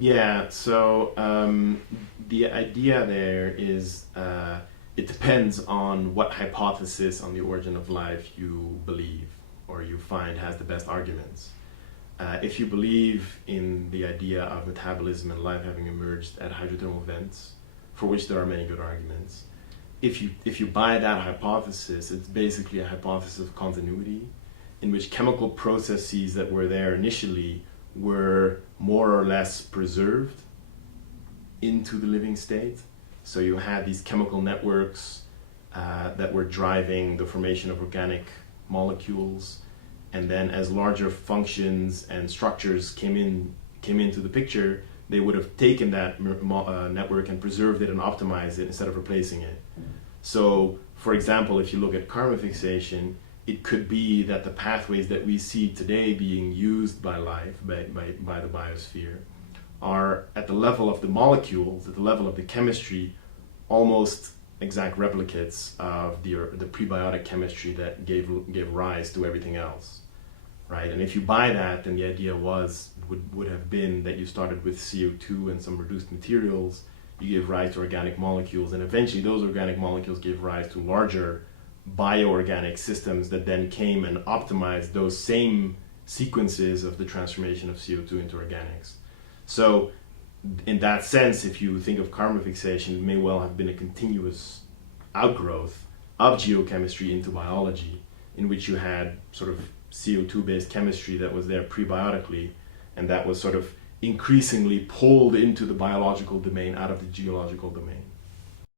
Yeah, so the idea there is it depends on what hypothesis on the origin of life you believe or you find has the best arguments. If you believe in the idea of metabolism and life having emerged at hydrothermal vents, for which there are many good arguments, if you buy that hypothesis, it's basically a hypothesis of continuity in which chemical processes that were there initially were more or less preserved into the living state. So you had these chemical networks that were driving the formation of organic molecules, and then as larger functions and structures came into the picture, they would have taken that network and preserved it and optimized it instead of replacing it. So, for example, if you look at carbon fixation, it could be that the pathways that we see today being used by life, by the biosphere, are at the level of the molecules, at the level of the chemistry, almost exact replicates of the prebiotic chemistry that gave rise to everything else, right? And if you buy that, then the idea would have been that you started with CO2 and some reduced materials, you gave rise to organic molecules, and eventually those organic molecules gave rise to larger bioorganic systems that then came and optimized those same sequences of the transformation of CO2 into organics. So in that sense, if you think of carbon fixation, it may well have been a continuous outgrowth of geochemistry into biology, in which you had sort of CO2-based chemistry that was there prebiotically, and that was sort of increasingly pulled into the biological domain out of the geological domain.